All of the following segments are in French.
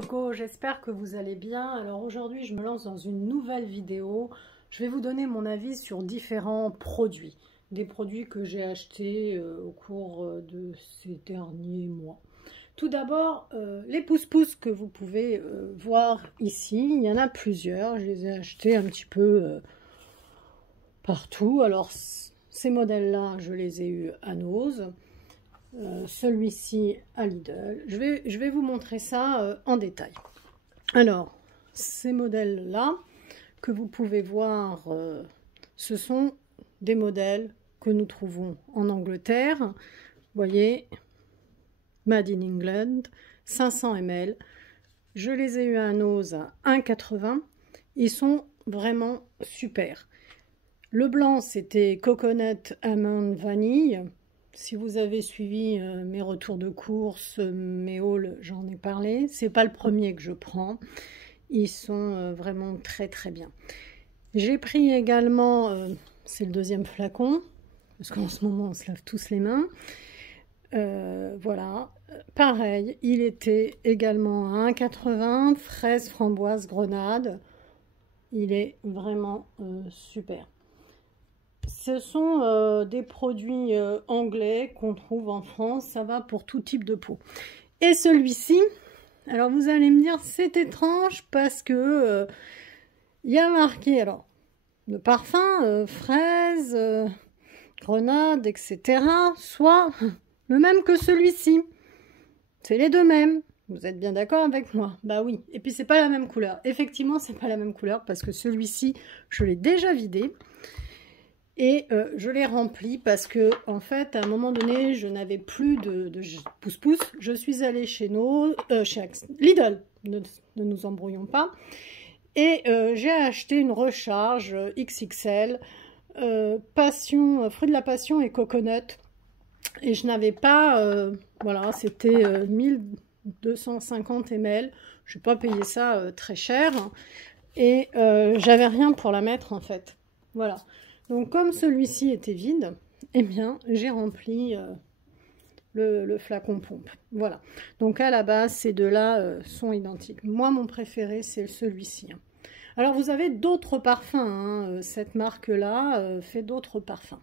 cocos, j'espère que vous allez bien. Alors aujourd'hui je me lance dans une nouvelle vidéo. Je vais vous donner mon avis sur différents produits. Des produits que j'ai achetés au cours de ces derniers mois. Tout d'abord, les pousse-pousse que vous pouvez voir ici, il y en a plusieurs. Je les ai achetés un petit peu partout. Alors ces modèles-là, je les ai eus à Nose. Celui-ci à Lidl. Je vais vous montrer ça en détail. Alors, ces modèles-là que vous pouvez voir, ce sont des modèles que nous trouvons en Angleterre. Vous voyez, Made in England, 500 ml. Je les ai eu à Nose à 1,80 €. Ils sont vraiment super. Le blanc, c'était Coconut Almond Vanille. Si vous avez suivi mes retours de course, mes hauls, j'en ai parlé. C'est pas le premier que je prends. Ils sont vraiment très très bien. J'ai pris également, c'est le deuxième flacon, parce qu'en ce moment on se lave tous les mains. Voilà, pareil, il était également à 1,80 €, fraise, framboise, grenade. Il est vraiment super. Ce sont des produits anglais qu'on trouve en France, ça va pour tout type de peau. Et celui-ci, alors vous allez me dire c'est étrange parce que il y a marqué alors le parfum, fraise, grenade, etc. soit le même que celui-ci. C'est les deux mêmes. Vous êtes bien d'accord avec moi? Bah oui. Et puis c'est pas la même couleur. Effectivement, c'est pas la même couleur parce que celui-ci, je l'ai déjà vidé. Et je l'ai rempli parce que, en fait, à un moment donné, je n'avais plus de pousse-pousse. Je suis allée chez Lidl, ne nous embrouillons pas. Et j'ai acheté une recharge XXL, passion, fruit de la passion et coconut. Et je n'avais pas, voilà, c'était 1250 ml. Je n'ai pas payé ça très cher. Et j'avais rien pour la mettre, en fait. Voilà. Donc, comme celui-ci était vide, eh bien, j'ai rempli le flacon pompe. Voilà. Donc, à la base, ces deux-là sont identiques. Moi, mon préféré, c'est celui-ci. Alors, vous avez d'autres parfums. Hein. Cette marque-là fait d'autres parfums.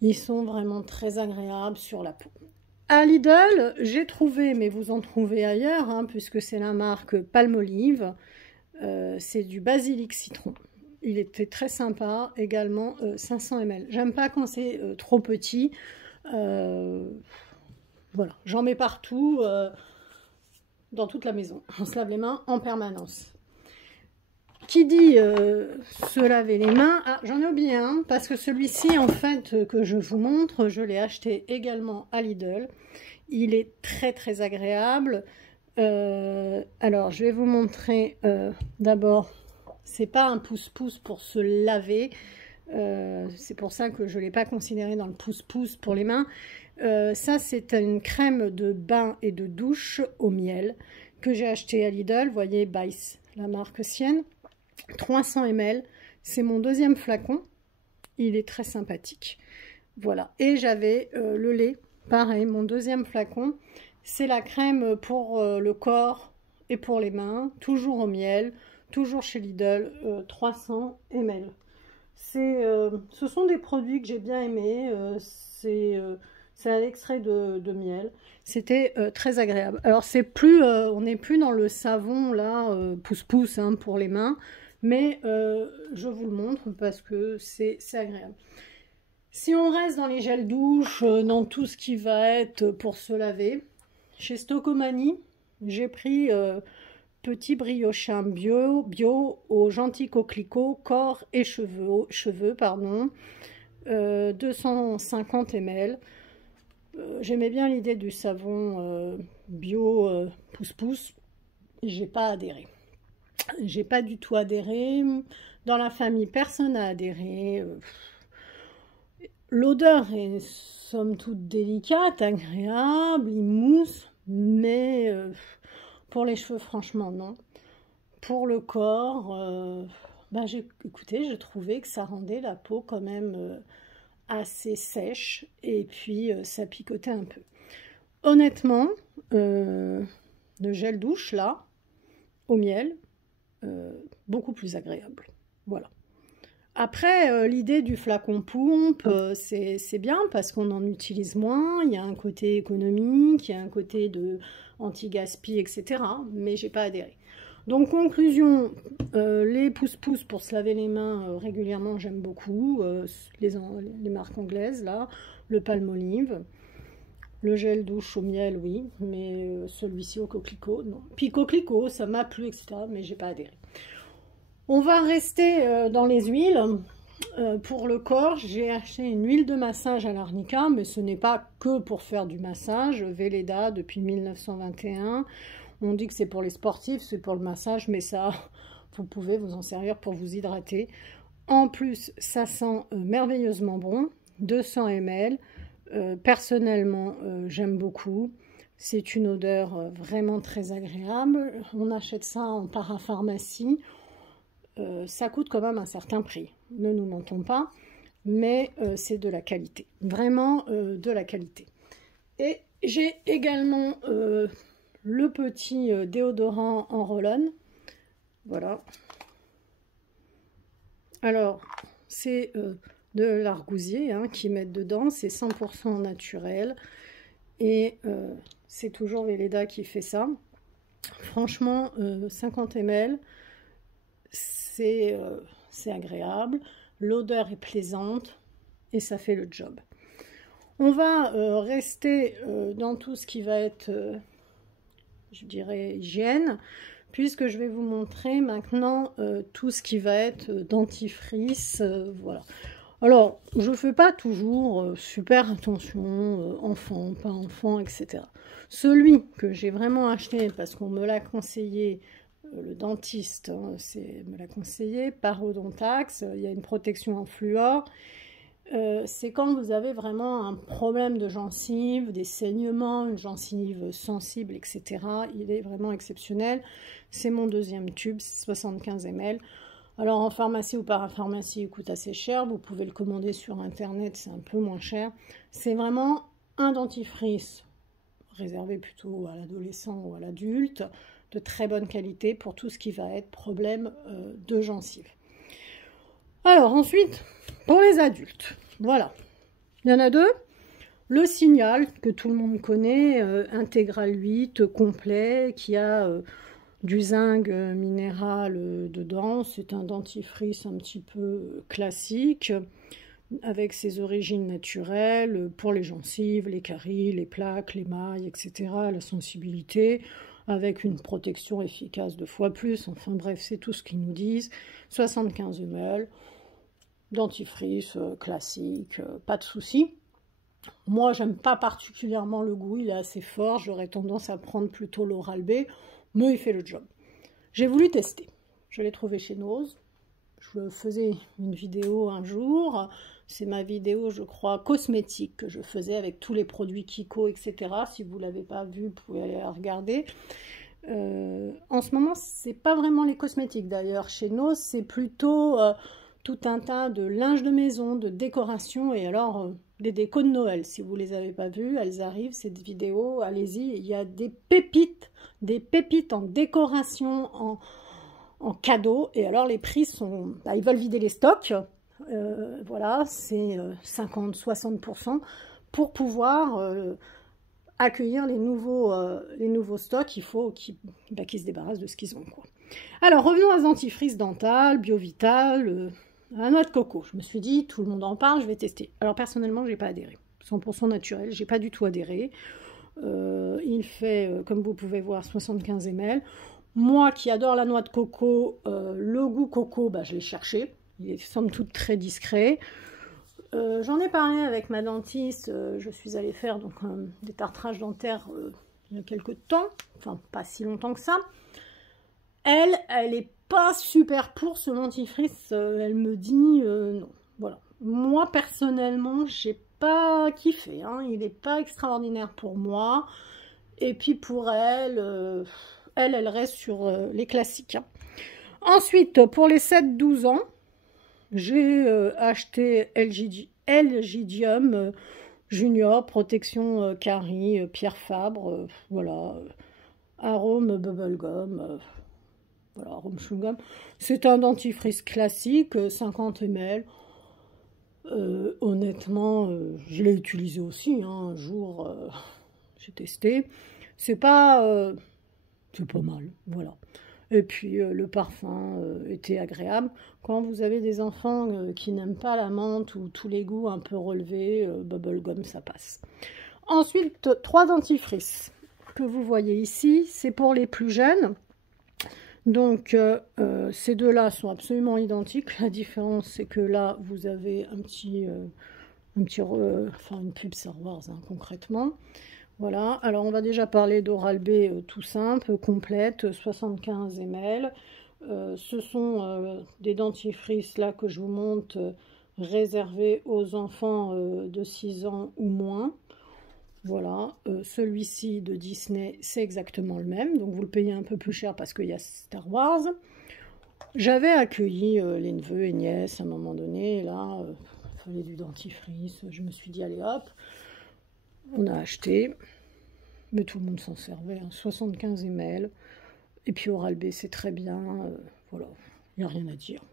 Ils sont vraiment très agréables sur la peau. À Lidl, j'ai trouvé, mais vous en trouvez ailleurs, hein, puisque c'est la marque Palmolive. C'est du basilic citron. Il était très sympa, également 500 ml. J'aime pas quand c'est trop petit. Voilà, j'en mets partout, dans toute la maison. On se lave les mains en permanence. Qui dit se laver les mains, ah, j'en ai oublié un, parce que celui-ci, en fait, que je vous montre, je l'ai acheté également à Lidl. Il est très très agréable. Alors, je vais vous montrer d'abord. C'est pas un pouce-pouce pour se laver, c'est pour ça que je ne l'ai pas considéré dans le pouce-pouce pour les mains. Ça, c'est une crème de bain et de douche au miel que j'ai acheté à Lidl. Vous voyez, Bice, la marque Sienne, 300 ml. C'est mon deuxième flacon. Il est très sympathique. Voilà. Et j'avais le lait, pareil, mon deuxième flacon. C'est la crème pour le corps et pour les mains, toujours au miel. Toujours chez Lidl, 300 ml. Ce sont des produits que j'ai bien aimés. C'est un extrait de miel. C'était très agréable. Alors, c'est plus, on n'est plus dans le savon, là, pouce-pouce hein, pour les mains. Mais je vous le montre parce que c'est agréable. Si on reste dans les gels douche, dans tout ce qui va être pour se laver, chez Stocomanie, j'ai pris... petit briochin bio au gentil coquelicot, corps et cheveux, pardon, 250 ml. J'aimais bien l'idée du savon bio pouce-pouce. J'ai pas adhéré. J'ai pas du tout adhéré. Dans la famille, personne n'a adhéré. L'odeur est somme toute délicate, agréable, il mousse, mais... pour les cheveux, franchement, non. Pour le corps, écoutez, j'ai trouvé que ça rendait la peau quand même assez sèche. Et puis, ça picotait un peu. Honnêtement, de gel douche, là, au miel, beaucoup plus agréable. Voilà. Après, l'idée du flacon pompe, c'est bien parce qu'on en utilise moins, il y a un côté économique, il y a un côté de anti-gaspi, etc. Mais j'ai pas adhéré. Donc, conclusion, les pousse-pousse pour se laver les mains régulièrement, j'aime beaucoup. Les marques anglaises, là, le Palmolive. Le gel douche au miel, oui, mais celui-ci au coquelicot, non. Puis coquelicot, ça m'a plu, etc., mais j'ai pas adhéré. On va rester dans les huiles. Pour le corps, j'ai acheté une huile de massage à l'arnica, mais ce n'est pas que pour faire du massage. Velleda depuis 1921. On dit que c'est pour les sportifs, c'est pour le massage, mais ça, vous pouvez vous en servir pour vous hydrater. En plus, ça sent merveilleusement bon, 200 ml. Personnellement, j'aime beaucoup. C'est une odeur vraiment très agréable. On achète ça en parapharmacie. Ça coûte quand même un certain prix, ne nous mentons pas, mais c'est de la qualité, vraiment de la qualité. Et j'ai également le petit déodorant en roll-on, voilà. Alors, c'est de l'argousier qui mettent dedans, c'est 100% naturel, et c'est toujours Velleda qui fait ça. Franchement, 50 ml, c'est agréable, l'odeur est plaisante et ça fait le job. On va rester dans tout ce qui va être, je dirais, hygiène, puisque je vais vous montrer maintenant tout ce qui va être dentifrice, voilà. Alors, je ne fais pas toujours super attention, enfant, pas enfant, etc. Celui que j'ai vraiment acheté parce qu'on me l'a conseillé, le dentiste me l'a conseillé, Parodontax, il y a une protection en fluor. C'est quand vous avez vraiment un problème de gencive, des saignements, une gencive sensible, etc. Il est vraiment exceptionnel. C'est mon deuxième tube, 75 ml. Alors en pharmacie ou parapharmacie, il coûte assez cher. Vous pouvez le commander sur internet, c'est un peu moins cher. C'est vraiment un dentifrice réservé plutôt à l'adolescent ou à l'adulte, de très bonne qualité pour tout ce qui va être problème de gencive. Alors ensuite, pour les adultes, voilà, il y en a deux. Le Signal, que tout le monde connaît, intégral 8, complet, qui a du zinc minéral dedans. C'est un dentifrice un petit peu classique, avec ses origines naturelles, pour les gencives, les caries, les plaques, les mailles, etc., la sensibilité, avec une protection efficace 2 fois plus. Enfin bref, c'est tout ce qu'ils nous disent. 75 ml, dentifrice classique, pas de souci. Moi, j'aime pas particulièrement le goût, il est assez fort. J'aurais tendance à prendre plutôt l'Oral-B, mais il fait le job. J'ai voulu tester. Je l'ai trouvé chez Nose. Je faisais une vidéo un jour. C'est ma vidéo, je crois, cosmétique que je faisais avec tous les produits Kiko, etc. Si vous ne l'avez pas vu, vous pouvez aller la regarder. En ce moment, c'est pas vraiment les cosmétiques d'ailleurs. Chez Nose, c'est plutôt tout un tas de linge de maison, de décoration. Et alors, des décos de Noël. Si vous ne les avez pas vues, elles arrivent, cette vidéo. Allez-y, il y a des pépites en décoration, en cadeau. Et alors, les prix sont... Bah, ils veulent vider les stocks. Voilà, c'est 50-60% pour pouvoir accueillir les nouveaux stocks. Il faut qu'ils se débarrassent de ce qu'ils ont, quoi. Alors, revenons à ce dentifrice dental, Biovital, à noix de coco. Je me suis dit, tout le monde en parle, je vais tester. Alors, personnellement, je n'ai pas adhéré. 100% naturel, j'ai pas du tout adhéré. Il fait, comme vous pouvez voir, 75 ml. Moi qui adore la noix de coco, le goût coco, bah, je l'ai cherché. Il est somme toute très discret. J'en ai parlé avec ma dentiste. Je suis allée faire donc, des tartrages dentaires il y a quelques temps. Enfin, pas si longtemps que ça. Elle est pas super pour ce dentifrice. Elle me dit non. Voilà. Moi, personnellement, j'ai pas kiffé. Il n'est pas extraordinaire pour moi. Et puis pour elle, elle reste sur les classiques. Ensuite, pour les 7-12 ans, j'ai acheté Lgidium Junior, protection carie, Pierre Fabre, voilà. arôme bubblegum, voilà, arôme chewing-gum. C'est un dentifrice classique, 50 ml. Honnêtement, je l'ai utilisé aussi, hein, un jour, j'ai testé. C'est pas mal, voilà. Et puis le parfum était agréable. Quand vous avez des enfants qui n'aiment pas la menthe ou tous les goûts un peu relevés, bubblegum, ça passe. Ensuite, 3 dentifrices que vous voyez ici, c'est pour les plus jeunes. Donc, ces deux-là sont absolument identiques. La différence, c'est que là, vous avez enfin une pub Star Wars, hein, concrètement. Voilà, alors on va déjà parler d'Oral-B tout simple, complète, 75 ml. Ce sont des dentifrices là que je vous montre, réservés aux enfants de 6 ans ou moins. Voilà, celui-ci de Disney, c'est exactement le même, donc vous le payez un peu plus cher parce qu'il y a Star Wars. J'avais accueilli les neveux et nièces à un moment donné, et là, il fallait du dentifrice, je me suis dit, allez hop, on a acheté, mais tout le monde s'en servait, hein, 75 ml, et puis Oral-B c'est très bien, voilà, il n'y a rien à dire.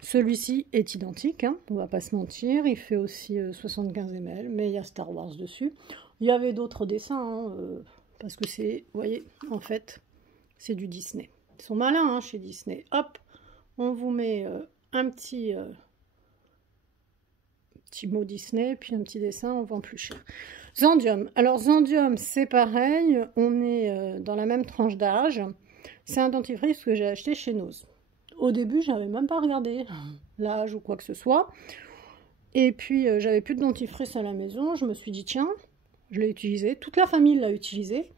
Celui-ci est identique, hein, on va pas se mentir, il fait aussi 75 ml, mais il y a Star Wars dessus. Il y avait d'autres dessins, hein, parce que c'est, vous voyez, en fait, c'est du Disney. Ils sont malins, hein, chez Disney. Hop, on vous met un petit mot Disney, puis un petit dessin, on vend plus cher. Zendium. Alors, Zendium, c'est pareil, on est dans la même tranche d'âge. C'est un dentifrice que j'ai acheté chez Nose. Au début, je n'avais même pas regardé l'âge ou quoi que ce soit. Et puis, j'avais plus de dentifrice à la maison. Je me suis dit, tiens, je l'ai utilisé. Toute la famille l'a utilisé.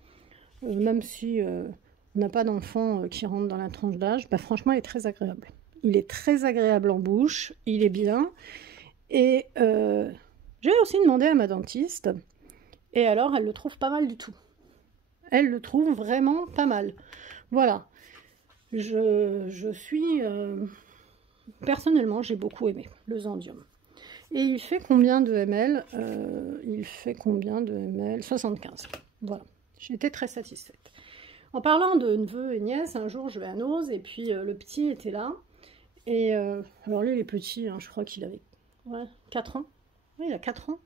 Même si on n'a pas d'enfants qui rentrent dans la tranche d'âge. Bah, franchement, il est très agréable. Il est très agréable en bouche. Il est bien. Et j'ai aussi demandé à ma dentiste. Et alors, elle le trouve pas mal du tout. Elle le trouve vraiment pas mal. Voilà. Je suis... personnellement, j'ai beaucoup aimé le Zendium. Et il fait combien de ml? Il fait combien de ml? 75. Voilà. J'étais très satisfaite. En parlant de neveux et nièces, un jour, je vais à Nose, et puis le petit était là. Et alors lui, il est petit, hein, je crois qu'il avait 4 ans. Oui, il a 4 ans.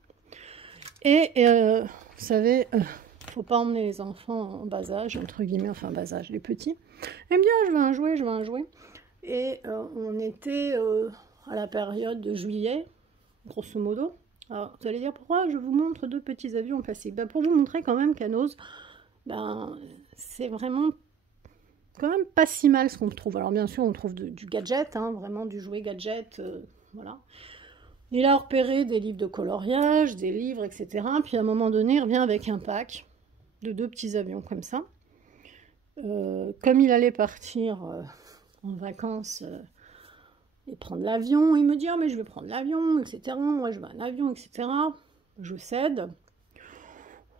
Et vous savez, faut pas emmener les enfants en bas âge, entre guillemets, enfin bas âge, les petits. Il me dit, ah, je veux un jouet, je veux un jouet. Et on était à la période de juillet, grosso modo. Alors, vous allez dire, pourquoi je vous montre 2 petits avions en plastique? Ben, pour vous montrer quand même qu'à Nose, ben, c'est vraiment quand même pas si mal ce qu'on trouve. Alors bien sûr, on trouve du gadget, hein, vraiment du jouet gadget, voilà. Il a repéré des livres de coloriage, des livres, etc. Puis à un moment donné, il revient avec un pack de 2 petits avions comme ça. Comme il allait partir en vacances et prendre l'avion, il me dit, ah mais je vais prendre l'avion, etc. Moi je veux un avion, etc. Je cède.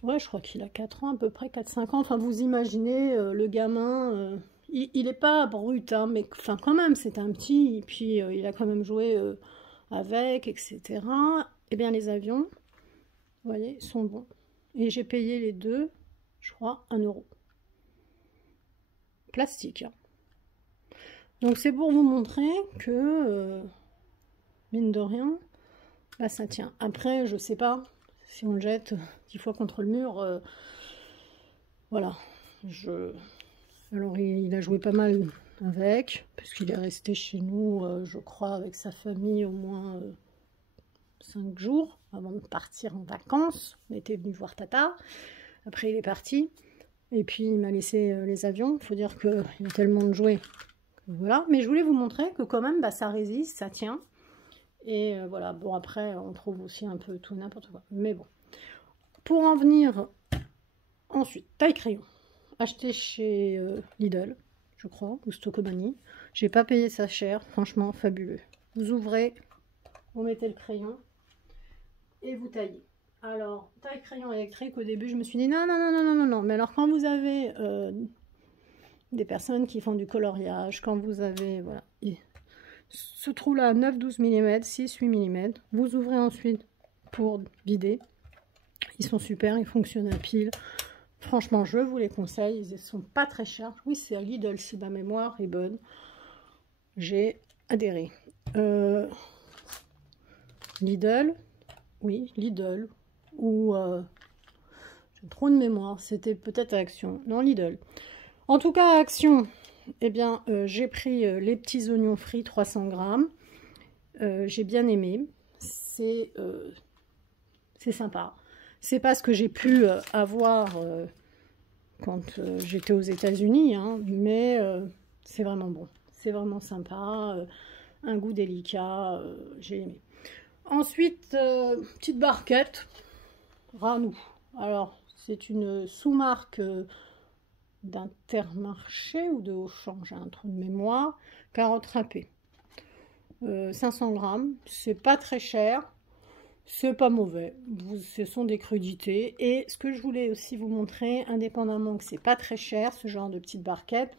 Ouais, je crois qu'il a 4 ans, à peu près 4-5 ans. Enfin, vous imaginez, le gamin, il n'est pas brut, hein, mais enfin, quand même, c'est un petit, et puis il a quand même joué avec, etc. Eh bien, les avions, vous voyez, sont bons. Et j'ai payé les 2, je crois, 1 €. Plastique, hein. Donc, c'est pour vous montrer que, mine de rien, bah, ça tient. Après, je sais pas si on le jette 10 fois contre le mur, voilà. Alors, il a joué pas mal avec, puisqu'il est resté chez nous, je crois, avec sa famille au moins 5 jours avant de partir en vacances. On était venu voir Tata. Après, il est parti. Et puis, il m'a laissé les avions. Il faut dire qu'il y a tellement de jouets. Voilà. Mais je voulais vous montrer que quand même, bah, ça résiste, ça tient. Et voilà. Bon, après, on trouve aussi un peu tout n'importe quoi. Mais bon. Pour en venir ensuite, taille crayon. Acheté chez Lidl, je crois, ou Stocomanie. J'ai pas payé ça cher, franchement, fabuleux. Vous ouvrez, vous mettez le crayon et vous taillez. Alors, taille crayon électrique, au début, je me suis dit non, non, non, non, non, non, non. Mais alors, quand vous avez des personnes qui font du coloriage, quand vous avez, voilà, ce trou-là, 9-12 mm, 6-8 mm, vous ouvrez ensuite pour vider. Ils sont super, ils fonctionnent à pile. Franchement, je vous les conseille. Ils ne sont pas très chers. Oui, c'est à Lidl si ma mémoire est bonne. J'ai adhéré. Lidl. Oui, Lidl. Ou... j'ai trop de mémoire. C'était peut-être à Action. Non, Lidl. En tout cas, à Action, eh bien, j'ai pris les petits oignons frits, 300 grammes. J'ai bien aimé. C'est sympa. C'est pas ce que j'ai pu avoir quand j'étais aux États-Unis, hein, mais c'est vraiment bon. C'est vraiment sympa. Un goût délicat. J'ai aimé. Ensuite, petite barquette. Ranou. Alors, c'est une sous-marque d'Intermarché ou de Auchan, j'ai un trou de mémoire. Carottes râpées. 500 grammes. C'est pas très cher. C'est pas mauvais, ce sont des crudités. Et ce que je voulais aussi vous montrer, indépendamment que c'est pas très cher, ce genre de petite barquette,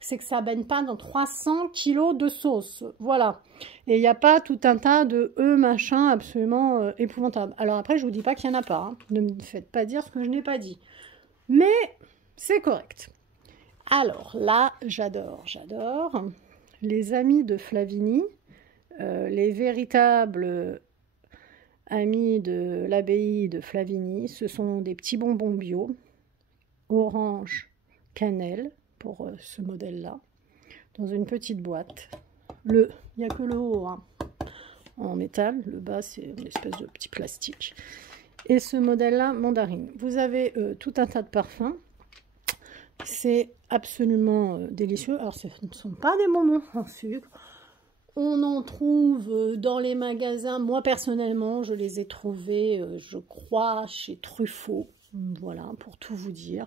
c'est que ça baigne pas dans 300 kg de sauce. Voilà. Et il n'y a pas tout un tas de machin absolument épouvantable. Alors après, je vous dis pas qu'il n'y en a pas. Hein. Ne me faites pas dire ce que je n'ai pas dit. Mais c'est correct. Alors là, j'adore. Les amis de Flavini, les véritables... amis de l'abbaye de Flavigny, ce sont des petits bonbons bio, orange, cannelle, pour ce modèle-là, dans une petite boîte. Il n'y a que le haut hein, en métal, le bas c'est une espèce de petit plastique. Et ce modèle-là, mandarine. Vous avez tout un tas de parfums, c'est absolument délicieux. Alors ce ne sont pas des bonbons en sucre, on en trouve dans les magasins. Moi, personnellement, je les ai trouvés, je crois, chez Truffaut. Voilà, pour tout vous dire.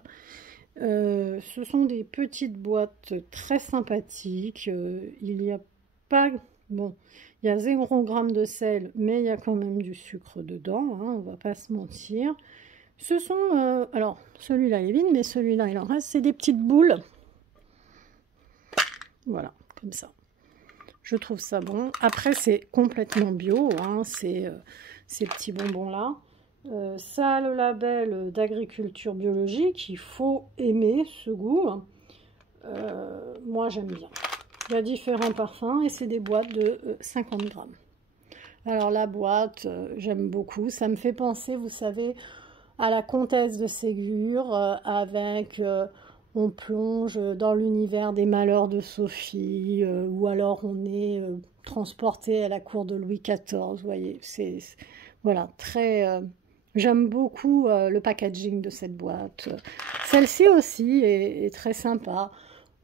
Ce sont des petites boîtes très sympathiques. Il n'y a pas... Bon, il y a 0 g de sel, mais il y a quand même du sucre dedans. Hein, on va pas se mentir. Ce sont... alors, celui-là est vide, mais celui-là, il en reste. C'est des petites boules. Voilà, comme ça. Je trouve ça bon. Après, c'est complètement bio, hein, ces petits bonbons-là. Ça a le label d'agriculture biologique. Il faut aimer ce goût. Moi, j'aime bien. Il y a différents parfums et c'est des boîtes de 50 grammes. Alors, la boîte, j'aime beaucoup. Ça me fait penser, vous savez, à la comtesse de Ségur avec... on plonge dans l'univers des malheurs de Sophie, ou alors on est transporté à la cour de Louis XIV, vous voyez, c'est voilà, très... j'aime beaucoup le packaging de cette boîte. Celle-ci aussi est très sympa.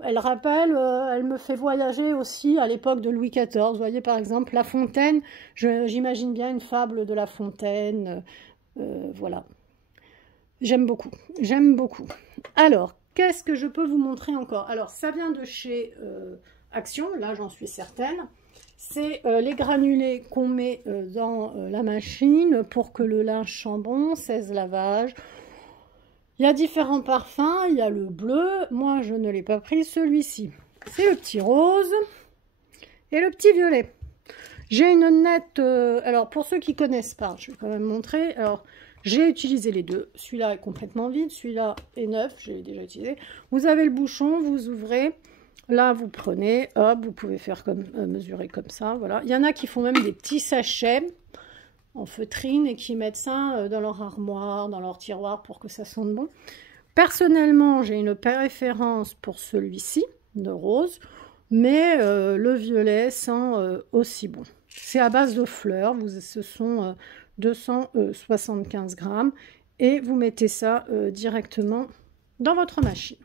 Elle rappelle, elle me fait voyager aussi à l'époque de Louis XIV. Vous voyez, par exemple, La Fontaine, j'imagine bien une fable de La Fontaine, voilà. J'aime beaucoup, j'aime beaucoup. Alors, qu'est-ce que je peux vous montrer encore? Alors, ça vient de chez Action, là j'en suis certaine. C'est les granulés qu'on met dans la machine pour que le linge chambon, 16 lavages. Il y a différents parfums, il y a le bleu, moi je ne l'ai pas pris, celui-ci. C'est le petit rose et le petit violet. J'ai une nette, alors pour ceux qui ne connaissent pas, je vais quand même montrer. Alors, j'ai utilisé les deux. Celui-là est complètement vide, celui-là est neuf, je l'ai déjà utilisé. Vous avez le bouchon, vous ouvrez, là vous prenez, hop, vous pouvez faire comme mesurer comme ça, voilà. Il y en a qui font même des petits sachets en feutrine et qui mettent ça dans leur armoire, dans leur tiroir pour que ça sente bon. Personnellement, j'ai une préférence pour celui-ci, de rose, mais le violet sent aussi bon. C'est à base de fleurs, ce sont 275 grammes et vous mettez ça directement dans votre machine.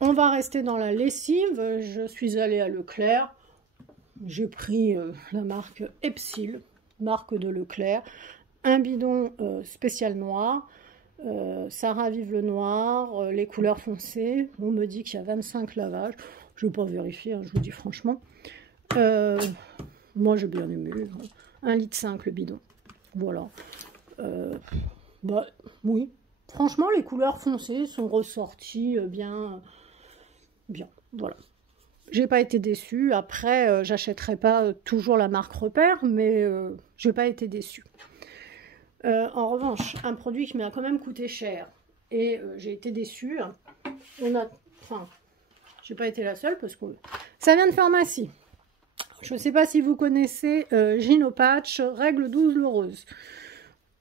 On va rester dans la lessive. Je suis allée à Leclerc. J'ai pris la marque Epsil, marque de Leclerc. Un bidon spécial noir. Ça ravive le noir, les couleurs foncées. On me dit qu'il y a 25 lavages. Je ne vais pas vérifier, hein, je vous dis franchement. Moi, j'ai bien aimé. 1,5 litre le bidon. Voilà. Bah, oui. Franchement, les couleurs foncées sont ressorties bien. Voilà. J'ai pas été déçue. Après, j'achèterai pas toujours la marque Repère, mais j'ai pas été déçue. En revanche, un produit qui m'a quand même coûté cher, et j'ai été déçue. Enfin, j'ai pas été la seule parce que ça vient de pharmacie. Je ne sais pas si vous connaissez Gynopatch, règles douloureuses.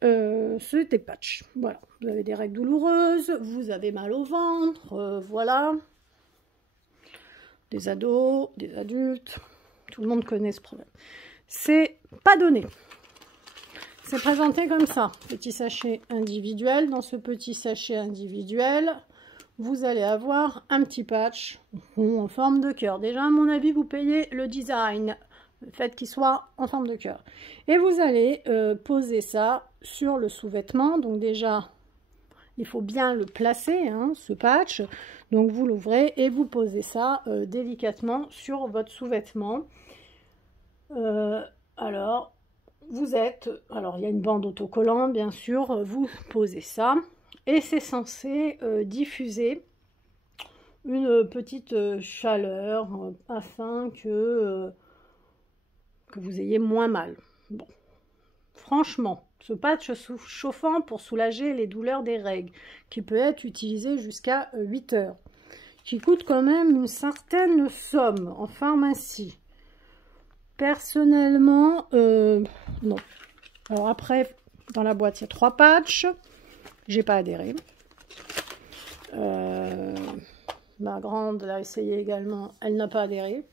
C'est des patchs. Voilà, vous avez des règles douloureuses, vous avez mal au ventre, voilà. Des ados, des adultes, tout le monde connaît ce problème. C'est pas donné. C'est présenté comme ça, petit sachet individuel. Dans ce petit sachet individuel, vous allez avoir un petit patch en forme de cœur. Déjà, à mon avis, vous payez le design, le fait qu'il soit en forme de cœur. Et vous allez poser ça sur le sous-vêtement. Donc déjà, il faut bien le placer, hein, ce patch. Donc vous l'ouvrez et vous posez ça délicatement sur votre sous-vêtement. Alors, il y a une bande autocollante, bien sûr, vous posez ça. Et c'est censé diffuser une petite chaleur afin que vous ayez moins mal. Bon, franchement, ce patch chauffant pour soulager les douleurs des règles, qui peut être utilisé jusqu'à 8 heures, qui coûte quand même une certaine somme en pharmacie. Personnellement, non. Alors après, dans la boîte, il y a 3 patchs. J'ai pas adhéré. Ma grande l'a essayé également. Elle n'a pas adhéré.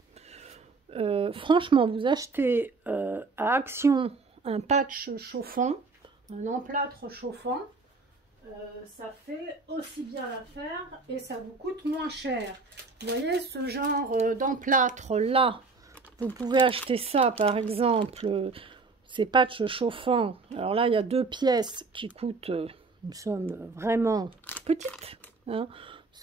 Franchement, vous achetez à Action un patch chauffant, un emplâtre chauffant. Ça fait aussi bien l'affaire et ça vous coûte moins cher. Vous voyez ce genre d'emplâtre là. Vous pouvez acheter ça, par exemple, ces patchs chauffants. Alors là, il y a 2 pièces qui coûtent une somme vraiment petite. Hein.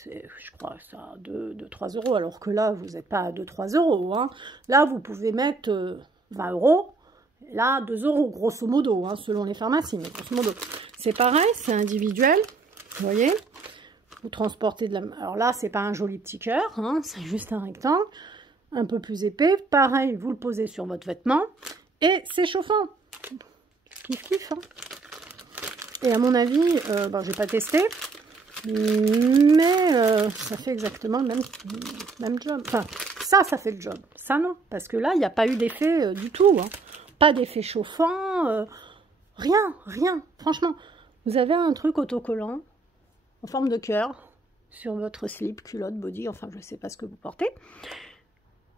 Je crois que ça a 2-3 euros, alors que là, vous n'êtes pas à 2-3 euros. Hein. Là, vous pouvez mettre 20 euros. Là, 2 euros, grosso modo, hein, selon les pharmacies. Mais grosso modo, c'est pareil, c'est individuel. Vous voyez, vous transportez de la... Alors là, c'est pas un joli petit cœur, hein, c'est juste un rectangle. Un peu plus épais, pareil, vous le posez sur votre vêtement et c'est chauffant. Kiff kiff. Hein. Et à mon avis, bon, j'ai pas testé, mais ça fait exactement le même job. Enfin, ça fait le job. Ça non, parce que là, il n'y a pas eu d'effet du tout. Hein. Pas d'effet chauffant, rien. Franchement, vous avez un truc autocollant en forme de cœur sur votre slip, culotte, body, enfin, je sais pas ce que vous portez.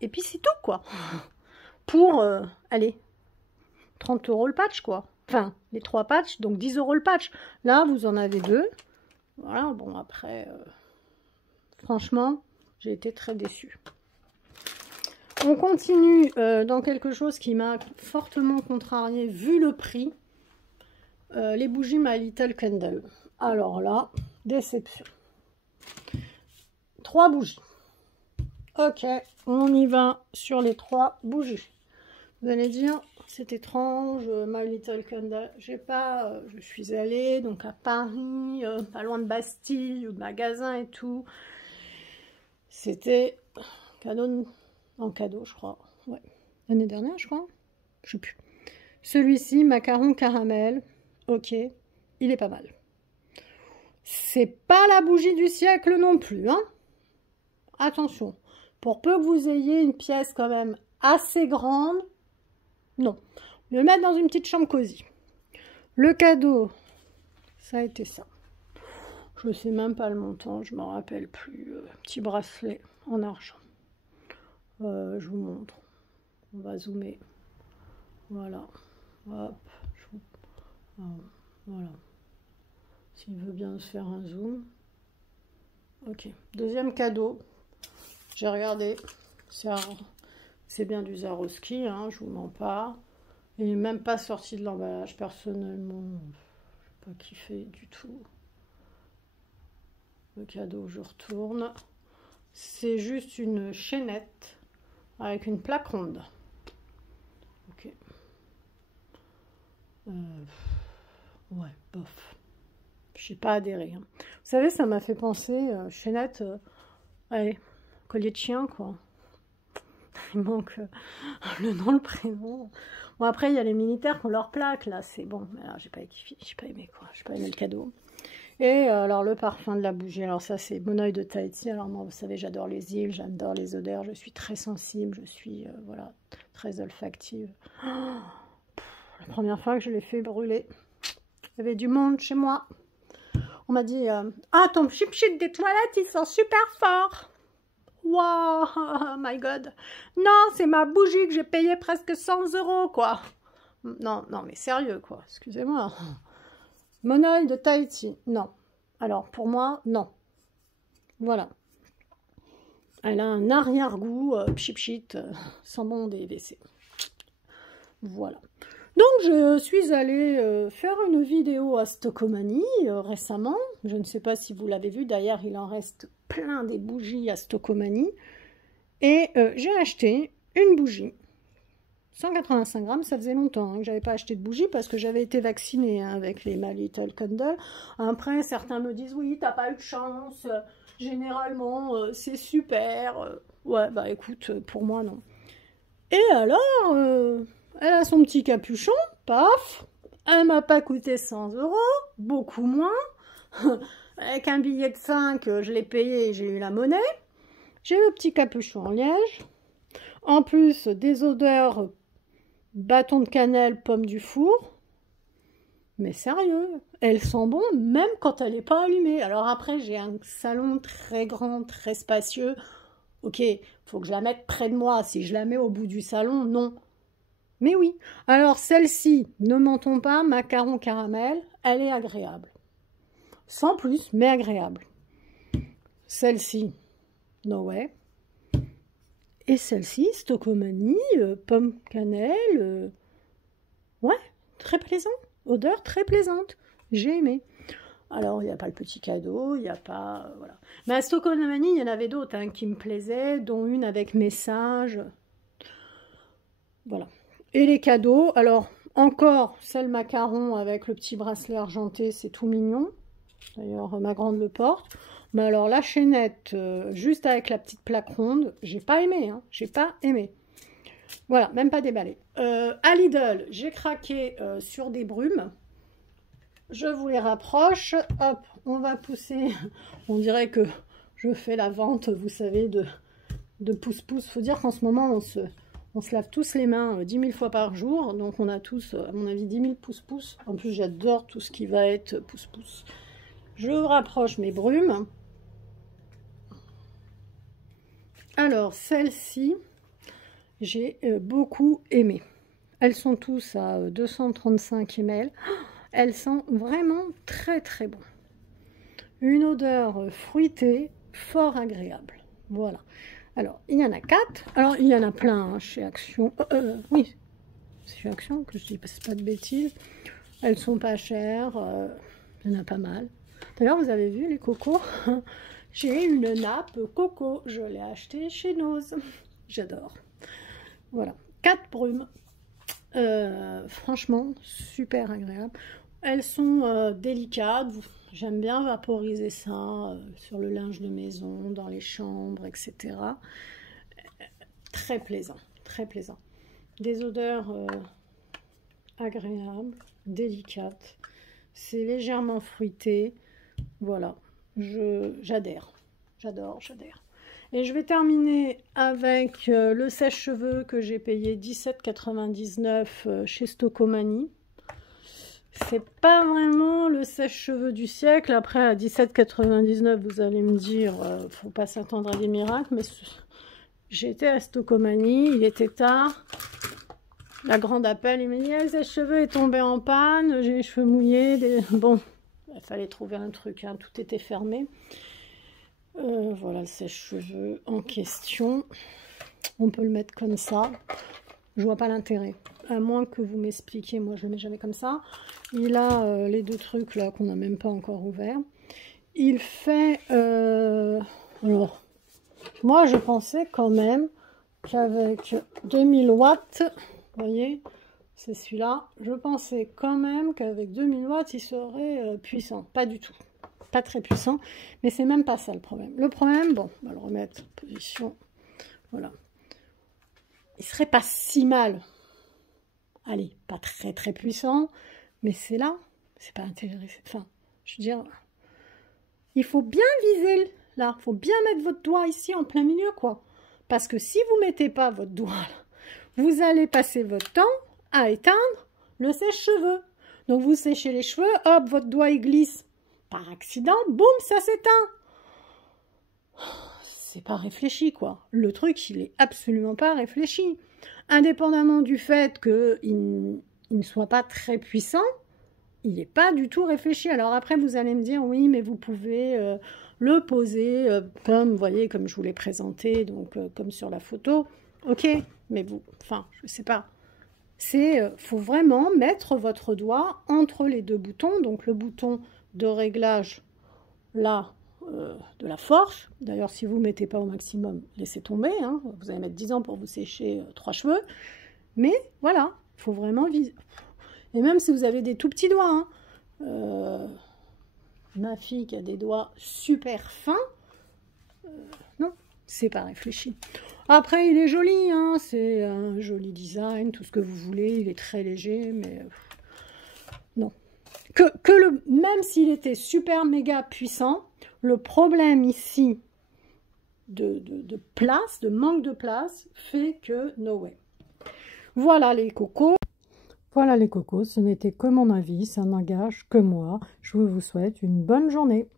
Et puis c'est tout, quoi. Pour, allez, 30 euros le patch, quoi. Enfin, les 3 patchs, donc 10 euros le patch. Là, vous en avez 2. Voilà, bon, après, franchement, j'ai été très déçue. On continue dans quelque chose qui m'a fortement contrariée, vu le prix. Les bougies My Little Candle. Alors là, déception. 3 bougies. Ok, on y va sur les 3 bougies. Vous allez dire, c'est étrange, My Little Candle. Je suis allée donc à Paris, pas loin de Bastille, ou de magasins et tout. C'était cadeau en cadeau, je crois. Ouais, l'année dernière, je crois. Je sais plus. Celui-ci, macaron caramel. Ok, il est pas mal. C'est pas la bougie du siècle non plus, hein. Attention. Pour peu que vous ayez une pièce quand même assez grande, non. Le mettre dans une petite chambre cosy. Le cadeau, ça a été ça. Je ne sais même pas le montant, je ne m'en rappelle plus. Petit bracelet en argent. Je vous montre. On va zoomer. Voilà. Hop. Voilà. S'il veut bien se faire un zoom. Ok. Deuxième cadeau. J'ai regardé, c'est bien du Swarovski, hein, je vous mens pas. Il n'est même pas sorti de l'emballage, personnellement, je n'ai pas kiffé du tout. Le cadeau, je retourne. C'est juste une chaînette avec une plaque ronde. Ok. Ouais, bof. Je n'ai pas adhéré. Hein. Vous savez, ça m'a fait penser, chaînette, allez, collier de chien, quoi. Il manque le nom, le prénom. Bon, après, il y a les militaires qui ont leur plaque, là, c'est bon. Mais là, j'ai pas aimé, quoi. J'ai pas aimé le cadeau. Et alors le parfum de la bougie, alors ça c'est Monoï de Tahiti. Alors moi vous savez j'adore les îles, j'adore les odeurs, je suis très sensible, je suis voilà, très olfactive. Oh, la première fois que je l'ai fait brûler, il y avait du monde chez moi. On m'a dit ah ton chip-chip des toilettes ils sont super forts. Wow, oh my god. Non, c'est ma bougie que j'ai payé presque 100 € quoi. Non, non mais sérieux quoi, excusez-moi. Monoï de Tahiti, non. Alors, pour moi, non. Voilà. Elle a un arrière-goût pchit-pchit, sans bon des WC. Voilà. Donc, je suis allée faire une vidéo à Stockomanie récemment. Je ne sais pas si vous l'avez vu. D'ailleurs, il en reste plein des bougies à Stockomanie. Et j'ai acheté une bougie. 185 grammes, ça faisait longtemps que j'avais pas acheté de bougie parce que j'avais été vaccinée avec les My Little Candle. Après, certains me disent oui, t'as pas eu de chance. Généralement, c'est super. Ouais, bah écoute, pour moi non. Et alors, elle a son petit capuchon, paf. Elle m'a pas coûté 100 €, beaucoup moins. Avec un billet de 5, je l'ai payé et j'ai eu la monnaie. J'ai le petit capuchon en liège. En plus, des odeurs bâton de cannelle, pomme du four. Mais sérieux, elle sent bon même quand elle n'est pas allumée. Alors après, j'ai un salon très grand, très spacieux. Ok, faut que je la mette près de moi. Si je la mets au bout du salon, non. Mais oui. Alors celle-ci, ne mentons pas, macaron caramel, elle est agréable. Sans plus, mais agréable. Celle-ci, no way. Et celle-ci, Stockomanie, pomme cannelle, ouais, très plaisant, odeur très plaisante, j'ai aimé. Alors, il n'y a pas le petit cadeau, il n'y a pas, voilà. Mais à Stockomanie, il y en avait d'autres hein, qui me plaisaient, dont une avec message, voilà. Et les cadeaux, alors, encore, celle macaron avec le petit bracelet argenté, c'est tout mignon. D'ailleurs, ma grande le porte. Mais alors la chaînette, juste avec la petite plaque ronde, j'ai pas aimé, hein, j'ai pas aimé. Voilà, même pas déballé. À Lidl, j'ai craqué sur des brumes. Je vous les rapproche. Hop, on va pousser. On dirait que je fais la vente, vous savez, de pouce-pouce. Faut dire qu'en ce moment, on se lave tous les mains 10 000 fois par jour. Donc on a tous, à mon avis, 10 000 pouce-pouce. En plus, j'adore tout ce qui va être pouce-pouce. Je rapproche mes brumes. Alors, celle-ci, j'ai beaucoup aimé. Elles sont tous à 235 ml. Elles sentent vraiment très très bon. Une odeur fruitée, fort agréable. Voilà. Alors, il y en a 4. Alors, il y en a plein hein, chez Action. Oui, c'est chez Action que je dis pas de bêtises. Elles sont pas chères. Il y en a pas mal. D'ailleurs, vous avez vu les cocos. J'ai une nappe coco, je l'ai achetée chez Nose. J'adore. Voilà, 4 brumes. Franchement, super agréable. Elles sont délicates. J'aime bien vaporiser ça sur le linge de maison, dans les chambres, etc. Très plaisant, très plaisant. Des odeurs agréables, délicates. C'est légèrement fruité. Voilà. J'adhère, j'adore. Et je vais terminer avec le sèche-cheveux que j'ai payé 17,99 chez Stockomanie. C'est pas vraiment le sèche-cheveux du siècle. Après, à 17,99, vous allez me dire, faut pas s'attendre à des miracles, mais j'étais à Stockomanie, il était tard. La grande appel, il m'a dit, le sèche-cheveux est tombé en panne, j'ai les cheveux mouillés. Bon. Il fallait trouver un truc, hein, tout était fermé. Voilà le sèche-cheveux en question. On peut le mettre comme ça. Je vois pas l'intérêt. À moins que vous m'expliquiez, moi je le mets jamais comme ça. Il a les deux trucs là qu'on n'a même pas encore ouverts. Il fait... alors, moi je pensais quand même qu'avec 2000 watts, vous voyez... C'est celui-là. Je pensais quand même qu'avec 2000 watts, il serait puissant. Pas du tout. Pas très puissant. Mais c'est même pas ça le problème. Le problème, bon, on va le remettre en position. Voilà. Il serait pas si mal. Allez, pas très très puissant. Mais c'est là. C'est pas intéressant. Enfin, je veux dire, Il faut bien viser là, il faut bien mettre votre doigt ici en plein milieu, quoi. Parce que si vous ne mettez pas votre doigt là, vous allez passer votre temps à éteindre le sèche-cheveux. Donc vous séchez les cheveux, hop, votre doigt il glisse. Par accident, boum, ça s'éteint. C'est pas réfléchi, quoi. Le truc, il est absolument pas réfléchi. Indépendamment du fait qu'il ne soit pas très puissant, il n'est pas du tout réfléchi. Alors après, vous allez me dire, oui, mais vous pouvez le poser comme, vous voyez, comme je vous l'ai présenté, donc comme sur la photo. Ok, mais vous, enfin, je sais pas. Faut vraiment mettre votre doigt entre les deux boutons, donc le bouton de réglage, là, de la force. D'ailleurs, si vous ne mettez pas au maximum, laissez tomber. Hein. Vous allez mettre 10 ans pour vous sécher 3 cheveux. Mais voilà, il faut vraiment viser. Et même si vous avez des tout petits doigts. Hein. Ma fille qui a des doigts super fins. Non, c'est pas réfléchi. Après, il est joli. Hein. C'est un joli design, tout ce que vous voulez. Il est très léger, mais non. Même s'il était super méga puissant, le problème ici de place, de manque de place, fait que no way. Voilà les cocos. Voilà les cocos, ce n'était que mon avis, ça n'engage que moi. Je vous souhaite une bonne journée.